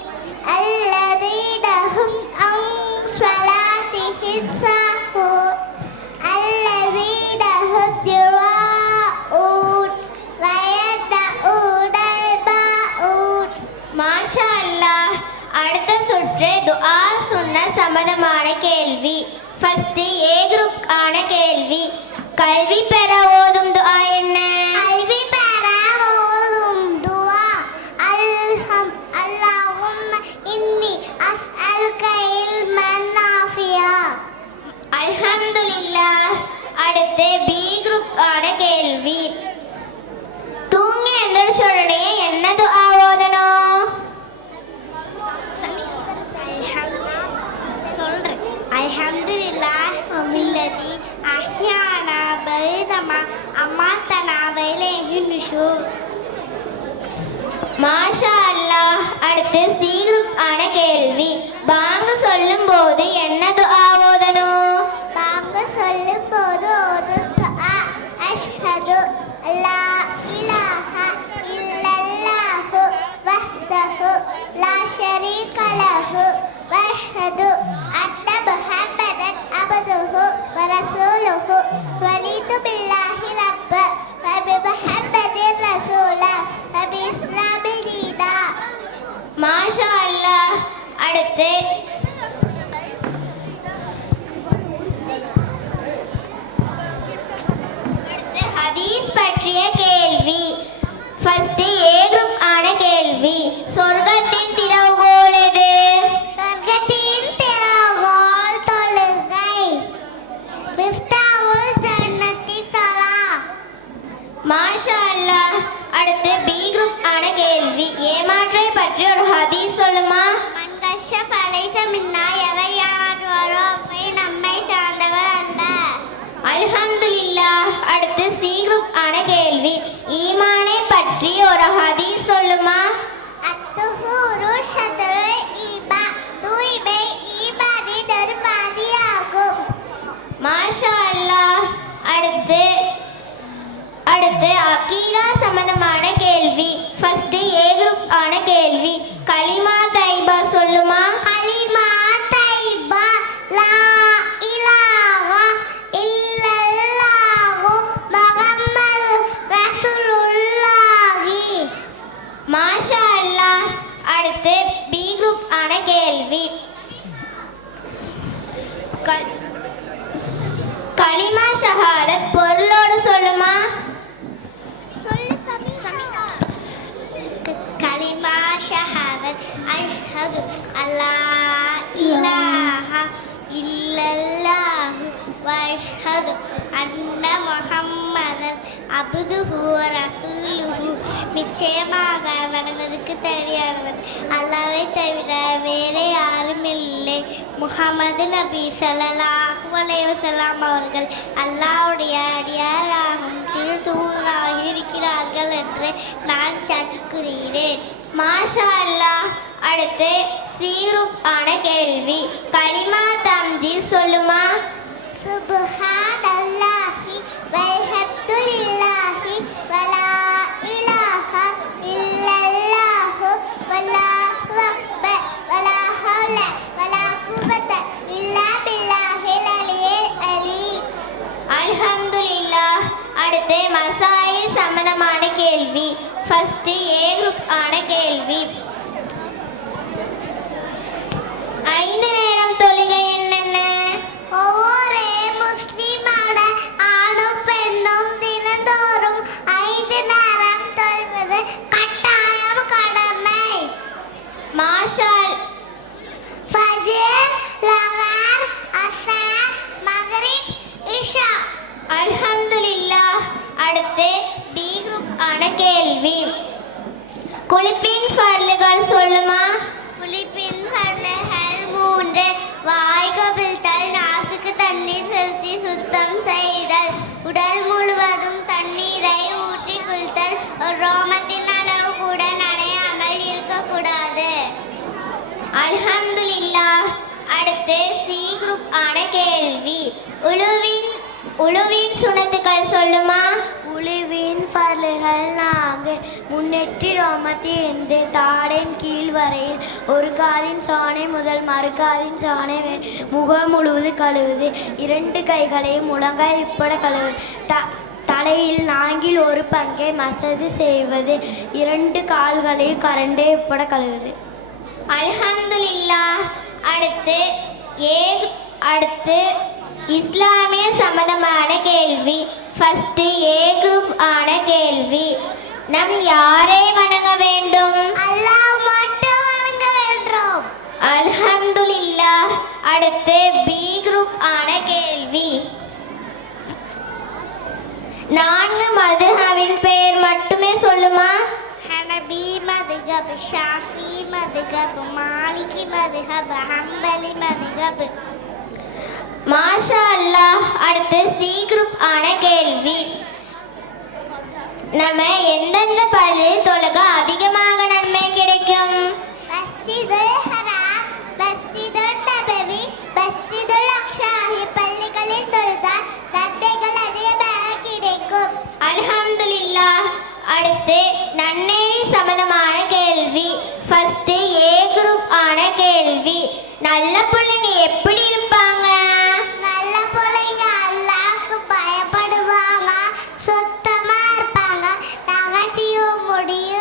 அல்லதீன ஹும் அன் ஸலாத்திஹிம் சாஹூன் அல்லதீன ஹும் யுராஊன் வ யம்னஊனல் மாஊன். மாஷா அல்லாஹ். அடுத்த சுற்று துஆ சுன்ன சம்பந்தமான கேள்வி. ஃபர்ஸ்ட் ஏ குரூப்கான கேள்வி. கல்வி பெற ஓதும் துஆ என்ன? கல்வி பெற ஓதும் துஆ அல்லாஹும்ம இன்னி அஸ்அலுக இல்மன் நாஃபியா. அல்ஹம்துலில்லாஹ். அடுத்து பி குரூப்கான கேள்வி. தூங்கி எந்திரிச்ச உடனே என்ன துஆ ஓதணும்? சொல்றேன். அல்ஹம்துலில்லாஹ் அல்லதி அஹ்யானா பைதமா அமாத்தனா வலைஹி நுஷூர். மாஷா அல்லாஹ். அடுத்து சி குரூப்கான கேள்வி. பாங்கு சொல்லும் போது என்ன துஆ ஓதணும்? தாங்க சொல்லும் போது ஓதும் துஆ அஷ்ஹது அல்லா இலாஹ இல்லல்லாஹு வஹ்தஹு லா ஷரீக லஹு வ அஷ்ஹது அன்ன முஹம்மதன் அப்துஹு வ ரசூலுஹு ரலீது பில்லாஹி ரப்ப வ பி முஹம்மதிர் ரசூலா வ பி இஸ்லாமி தீனா. மாஷா அல்லாஹ். அடுத்து ஹதீஸ் பற்றிய கேள்வி. ஃபர்ஸ்ட் ஏ குரூப் ஆன கேள்வி. சொர்க்கத்தின் திறவுகோல் எது? சொர்க்கத்தின் திறவுகோல் தொழுகை. மிஃப்தாவுல் ஜன்னத்தி ஸலாத். மாஷா அல்லாஹ். அடுத்து பி குரூப் ஆன கேள்வி. ஏமாற்றை பற்றி ஒரு ஹதீஸ் சொல்லுமா? மன் கஷ்ஷஃப அலைஸ மின்னா, எவர் ஏமாற்றுவாரோ அவர் நம்மை சார்ந்தவர் அல்ல. அல்ஹம்துலில்லாஹ். அடுத்து சி குரூப் ஆன கேள்வி. ஈமானை பற்றி ஒரு ஹதீஸ் சொல்லுமா? அத்துஹூரு ஷத்ருல் ஈமான். தூய்மை ஈமானின் ஒரு பாதியாகும். மாஷா அல்லாஹ். அடுத்து அகீதா சம்பந்தமான கேள்வி. ஃபர்ஸ்ட் ஏ குரூப் ஆன கேள்வி. கலிமா தைபா சொல்லுமா? கலிமா தைபா லா இலாஹா இல்லல்லாஹு முஹம்மதுர் ஷஹாதத் பொருளோடு சொல்லுமா? சொல்லு சமிதா. கலிமா ஷஹாதத் அஷ்ஹது அல்லா இலாஹா இல்லல்லாஹு வ அஷ்ஹது அன்ன முஹம்மதன் அப்துஹு வ ரசூலுஹு. நிச்சயமாக வணங்குவதற்கு தெரியாதவன் அல்லாஹ்வை தவிர வேறு யாரும் இல்லை. முஹம்மது நபி ஸல்லல்லாஹு அலைஹி வஸல்லம் அவர்கள் அல்லாஹ்வுடைய அடியாராகவும் திருத்தூதராக இருக்கிறார்கள் என்று நான் சாட்சி கூறுகிறேன். மாஷா அல்லாஹ். அடுத்து சீருப் ஆன கேள்வி. கலிமா தம்ஜி சொல்லுமா? சுப்ஹானல்லாஹி வல்ஹம்துலில்லாஹி வலா இலாஹா இல்லல்லாஹு வல்லாஹு அக்பர் வலா ஹவ்ல வலா குவத இல்லா பில்லாஹில் அலியில் அலீம். அல்ஹம்துலில்லாஹ். அடுத்து மசாயில் சம்பந்தமான கேள்வி. ஃபர்ஸ்ட் ஏ குரூப் ஆன கேள்வி. 5 நேரம் தொழுகை என்னென்ன? ஒவ்வொரு முஸ்லிமான ஆணும் பெண்ணும் தினந்தோறும் 5 நேரம் தொழுவது கட்டாயம் கடமை. மாஷால். ஃபஜ்ர், லஹர், அஸ்ர், மக்ரிப், இஷா. அல்ஹம்துலில்லாஹ். அடுத்து பி குரூப் ஆன கேள்வி. குளிப்பின் ஃபர்லுகள் சொல்லுமா? குளிப்பின் ஃபர்லுகள் 3. வாய் கபிழ்த்தல், நாசுக்கு தண்ணீர் செலுத்தி சுத்தம் செய்தல், உடல் முழுவதும் தண்ணீரை ஊற்றி குளித்தல், ஒரு ரோமத்தின் அளவு கூட நனையாமல் இருக்கக்கூடாது. அல்ஹம்துலில்லாஹ். அடுத்து சி குரூப் ஆன கேள்வி. உளுவின் சுனத்துக்கள் சொல்லுமா? உளிவின் ஃபர்லுகள் 4. முன்னெற்றி ரோமத்திலிருந்து தாடையின் கீழ் வரையில் ஒரு காதின் சாணை முதல் மறுகாதின் சாணை முகம் முழுவது கழுவுது. 2 கைகளையும் முழங்காய் உட்பட கழுவுது. தலையில் 4இல் 1 பங்கை மசது செய்வது. 2 கால்களையும் கரண்டை உட்பட கழுவுது. அல்ஹம்துலில்லாஹ். அடுத்து இஸ்லாமிய சம்பந்தமான கேள்வி. ஃபர்ஸ்ட் ஏ குரூப் ஆன கேள்வி. நம் யாரை வணங்க வேண்டும்? அல்லாஹ் மட்டும் வணங்க வேண்டும். அல்ஹம்துலில்லாஹ். அடுத்து பி குரூப் ஆன கேள்வி. 4 மதுஹபின் பெயர் மட்டுமே சொல்லுமா? ஹனபி மதுஹப், ஷாஃபி மதுஹப், மாலிகி மதுஹப், ஹம்பலி மதுஹப். மாஷா அல்லாஹ். அடுத்து சி குரூப் ஆன கேள்வி. நம்ம எந்தெந்த பள்ளியில் தொழுக அதிகமாக நன்மை கிடைக்கும்? மஸ்ஜிதுல் ஹராம், மஸ்ஜிதுல் நபவி, மஸ்ஜிதுல் அக்ஸாஹி பள்ளிகளில் தொழுதால் நன்மைகள் அதிகமாக கிடைக்கும். அல்ஹம்துலில்லாஹ். அடுத்து நன்னேரி சம்பந்தமான கேள்வி. ஃபர்ஸ்ட் ஏ குரூப் ஆன கேள்வி. நல்ல பிள்ளைங்க எப்படி இருப்பாங்க? நல்ல பிள்ளைங்க அல்லாஹ்க்கு பயப்படுவாங்க, சுத்தமா இருப்பாங்க, நகத்தையும் முடியும்